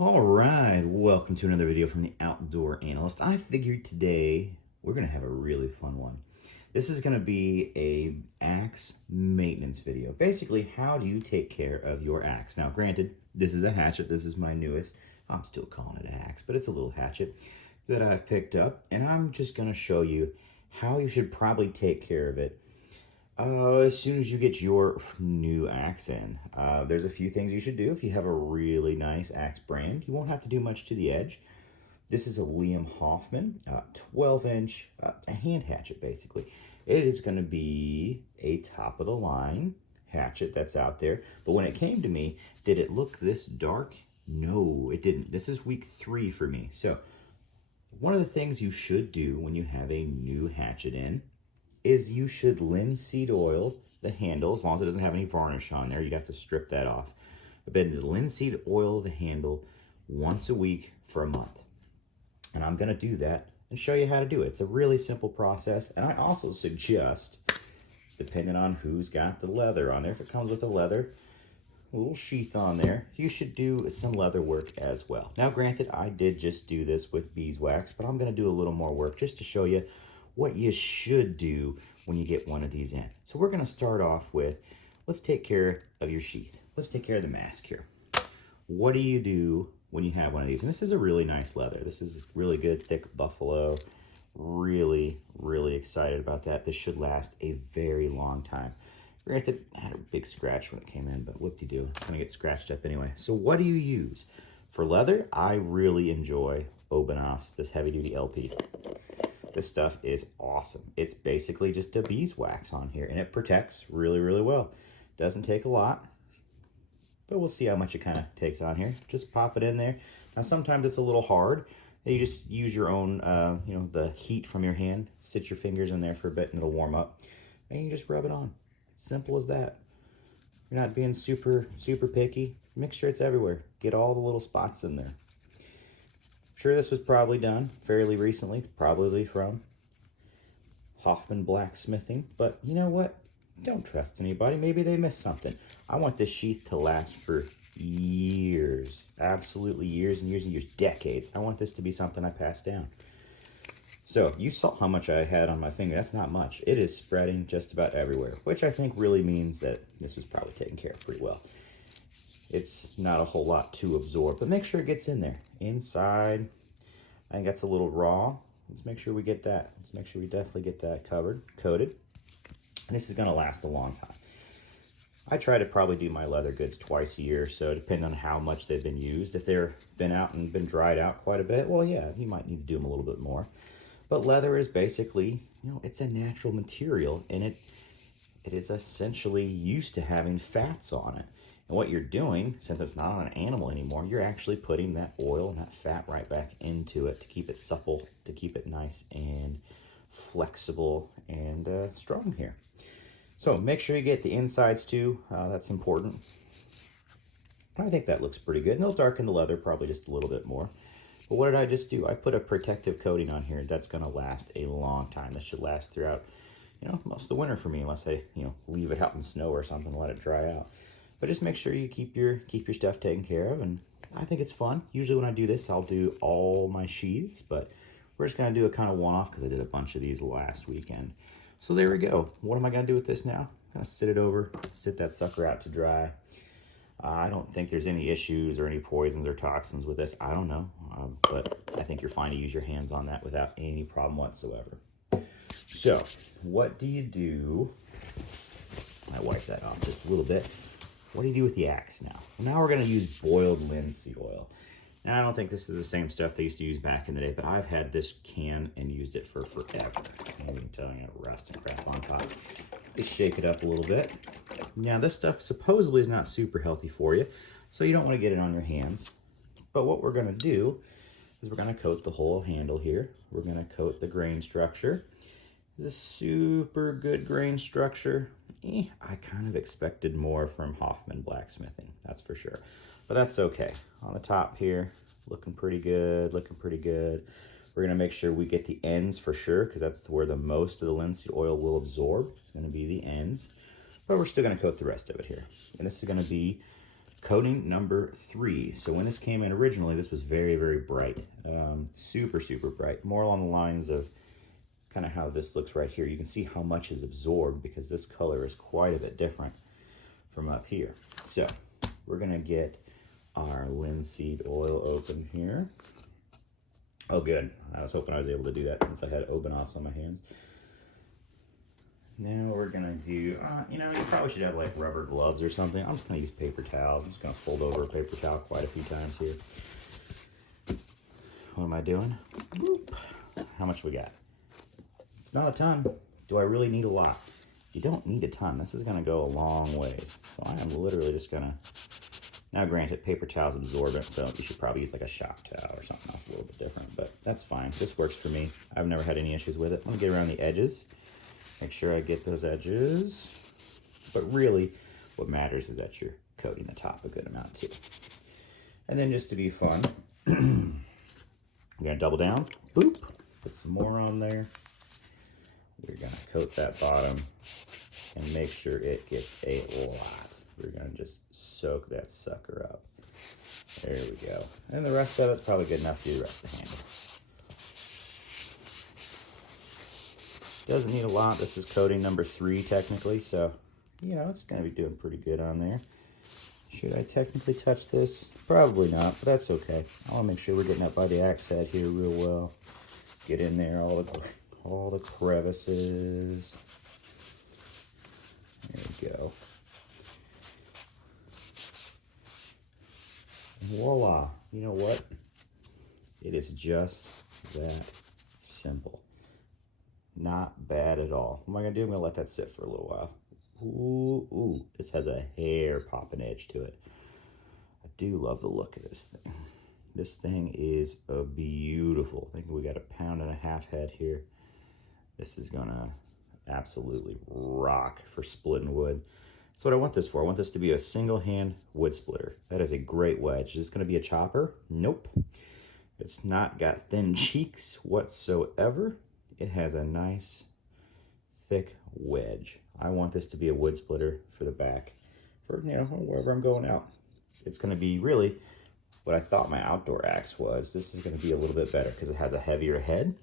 All right, welcome to another video from the Outdoor Analyst. I figured today we're gonna have a really fun one. This is gonna be a axe maintenance video. Basically, how do you take care of your axe? Now, granted, this is a hatchet. This is my newest. I'm still calling it an axe, but it's a little hatchet that I've picked up, and I'm just gonna show you how you should probably take care of it as soon as you get your new axe in. There's a few things you should do if you have a really nice axe brand. You won't have to do much to the edge. This is a Hoffman 12-inch a hand hatchet, basically. It is going to be a top-of-the-line hatchet that's out there. But when it came to me, did it look this dark? No, it didn't. This is week 3 for me. So one of the things you should do when you have a new hatchet in is you should linseed oil the handle, as long as it doesn't have any varnish on there. You have to strip that off. But then linseed oil the handle once a week for a month. And I'm going to do that and show you how to do it. It's a really simple process. And I also suggest, depending on who's got the leather on there, if it comes with a leather, a little sheath on there, you should do some leather work as well. Now, granted, I did just do this with beeswax, but I'm going to do a little more work just to show you what you should do when you get one of these in. So we're going to start off with, let's take care of your sheath. Let's take care of the mask here. What do you do when you have one of these? And this is a really nice leather. This is really good, thick buffalo. Really, really excited about that. This should last a very long time. Granted, I had a big scratch when it came in, but whoop-de-doo, it's gonna get scratched up anyway. So what do you use? For leather, I really enjoy Obanoff's, this heavy-duty LP. This stuff is awesome. It's basically just a beeswax on here, and it protects really, really well. Doesn't take a lot, but we'll see how much it kind of takes on here. Just pop it in there. Now, sometimes it's a little hard. You just use your own, the heat from your hand. Sit your fingers in there for a bit, and it'll warm up. And you just rub it on. Simple as that. You're not being super, super picky. Make sure it's everywhere. Get all the little spots in there. Sure, this was probably done fairly recently, probably from Hoffman Blacksmithing, but you know what? Don't trust anybody. Maybe they missed something. I want this sheath to last for years, absolutely years and years and years, decades. I want this to be something I pass down. So you saw how much I had on my finger. That's not much. It is spreading just about everywhere, which I think really means that this was probably taken care of pretty well. It's not a whole lot to absorb, but make sure it gets in there. Inside, I think that's a little raw. Let's make sure we get that. Let's make sure we definitely get that coated. And this is gonna last a long time. I try to probably do my leather goods twice a year, so depending on how much they've been used. If they've been out and been dried out quite a bit, well, yeah, you might need to do them a little bit more. But leather is basically, it's a natural material, and it is essentially used to having fats on it. And what you're doing, since it's not an animal anymore, you're actually putting that oil and that fat right back into it to keep it supple, to keep it nice and flexible and strong here. So make sure you get the insides too. That's important. I think that looks pretty good. And it'll darken the leather probably just a little bit more. But what did I just do? I put a protective coating on here. That's going to last a long time. This should last throughout, most of the winter for me, unless I, leave it out in snow or something and let it dry out. But just make sure you keep your stuff taken care of, and I think it's fun. Usually when I do this, I'll do all my sheaths, but we're just gonna do a kind of one-off because I did a bunch of these last weekend. So there we go. What am I gonna do with this now? I'm gonna sit that sucker out to dry. I don't think there's any issues or any poisons or toxins with this. I don't know, but I think you're fine to use your hands on that without any problem whatsoever. So what do you do? I wipe that off just a little bit. What do you do with the axe now? Well, now we're going to use boiled linseed oil. Now, I don't think this is the same stuff they used to use back in the day, but I've had this can and used it for forever. You can tell I'm going to rust and crap on top. Just shake it up a little bit. Now, this stuff supposedly is not super healthy for you, so you don't want to get it on your hands. But what we're going to do is we're going to coat the whole handle here. We're going to coat the grain structure. This is a super good grain structure. I kind of expected more from Hoffman Blacksmithing, that's for sure. But that's okay. On the top here, looking pretty good, looking pretty good. We're gonna make sure we get the ends for sure, because that's where the most of the linseed oil will absorb. It's gonna be the ends. But we're still gonna coat the rest of it here. And this is gonna be coating number 3. So when this came in originally, this was very, very bright. Super, super bright. More along the lines of kind of how this looks right here. You can see how much is absorbed because this color is quite a bit different from up here. So we're gonna get our linseed oil open here. Oh good, I was hoping I was able to do that since I had open-offs on my hands. Now we're gonna do, you probably should have like rubber gloves or something. I'm just gonna use paper towels. I'm just gonna fold over a paper towel quite a few times here. What am I doing? Boop. How much we got? It's not a ton. Do I really need a lot? You don't need a ton. This is gonna go a long ways. So I am literally just gonna, now granted, paper towel's absorbent, so you should probably use like a shop towel or something else a little bit different, but that's fine. This works for me. I've never had any issues with it. I'm gonna get around the edges. Make sure I get those edges. But really, what matters is that you're coating the top a good amount too. And then just to be fun, I'm gonna double down, boop, put some more on there. We're gonna coat that bottom and make sure it gets a lot. We're gonna just soak that sucker up. There we go. And the rest of it's probably good enough to do the rest of the handle. Doesn't need a lot. This is coating number 3 technically, so it's gonna be doing pretty good on there. Should I technically touch this? Probably not, but that's okay. I wanna make sure we're getting up by the axe head here real well. Get in there, all the crevices. There we go. Voila. You know what? It is just that simple. Not bad at all. What am I gonna do? I'm gonna let that sit for a little while. Ooh, this has a hair popping edge to it. I do love the look of this thing. This thing is beautiful. I think we got a 1.5 pound head here. This is gonna absolutely rock for splitting wood. That's what I want this for. I want this to be a single hand wood splitter. That is a great wedge. Is this gonna be a chopper? Nope. It's not got thin cheeks whatsoever. It has a nice thick wedge. I want this to be a wood splitter for the back, for wherever I'm going out. It's gonna be really what I thought my outdoor axe was. This is gonna be a little bit better because it has a heavier head,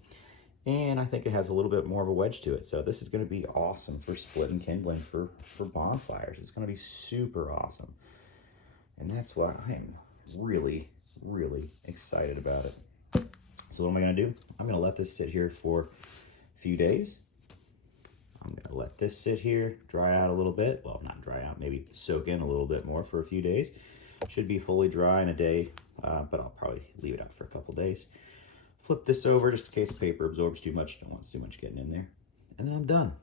and I think it has a little bit more of a wedge to it. So this is gonna be awesome for splitting kindling for bonfires. It's gonna be super awesome. And that's why I am really, really excited about it. So what am I gonna do? I'm gonna let this sit here for a few days. I'm gonna let this sit here, dry out a little bit. Well, not dry out, maybe soak in a little bit more for a few days. Should be fully dry in a day, but I'll probably leave it out for a couple days. Flip this over just in case the paper absorbs too much. Don't want too much getting in there. And then I'm done.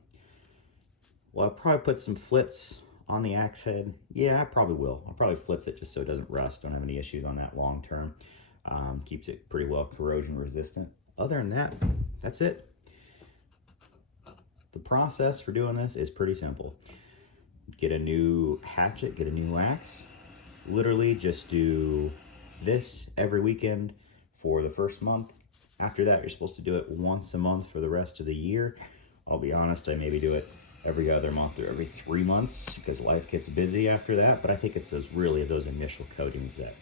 Well, I'll probably put some flits on the axe head. Yeah, I probably will. I'll probably flitz it just so it doesn't rust. Don't have any issues on that long term. Keeps it pretty well corrosion resistant. Other than that, that's it. The process for doing this is pretty simple. Get a new hatchet, get a new axe. Literally just do this every weekend for the first month. After that, you're supposed to do it once a month for the rest of the year. I'll be honest, I maybe do it every other month or every 3 months because life gets busy after that. But I think it's those initial coatings that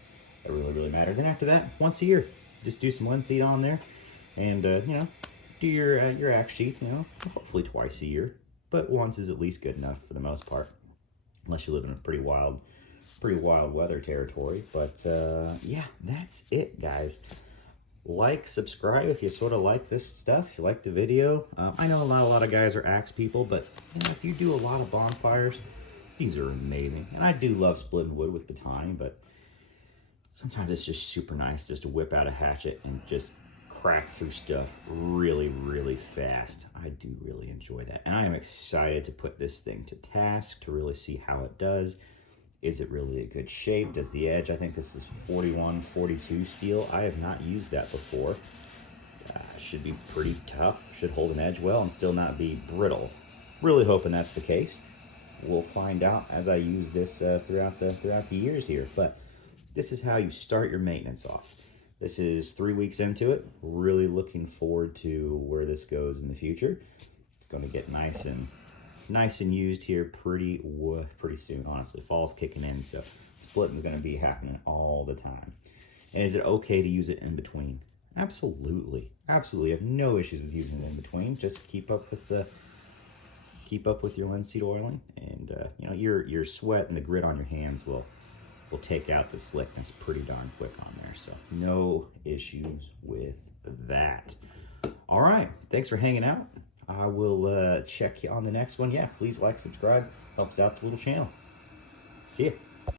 really matter. Then after that, once a year, just do some linseed on there, and do your axe sheath. Hopefully twice a year, but once is at least good enough for the most part, unless you live in a pretty wild weather territory. But yeah, that's it, guys. Like, subscribe if you sort of like this stuff. If you like the video, I know not a lot of guys are axe people, but if you do a lot of bonfires, these are amazing. And I do love splitting wood with battani, but sometimes it's just super nice just to whip out a hatchet and just crack through stuff really fast. I do really enjoy that. And I am excited to put this thing to task to really see how it does. Is it really a good shape? Does the edge, I think this is 41, 42 steel. I have not used that before. Should be pretty tough. Should hold an edge well and still not be brittle. Really hoping that's the case. We'll find out as I use this throughout the years here. But this is how you start your maintenance off. This is 3 weeks into it. Really looking forward to where this goes in the future. It's going to get nice and nice and used here pretty soon, honestly. Fall's kicking in, so splitting's going to be happening all the time. And is it okay to use it in between? Absolutely. Absolutely. I have no issues with using it in between. Just keep up with your linseed oiling, and you know, your sweat and the grit on your hands will take out the slickness pretty darn quick on there. So no issues with that. All right, thanks for hanging out. I will check you on the next one. Yeah, please like, subscribe. Helps out the little channel. See ya.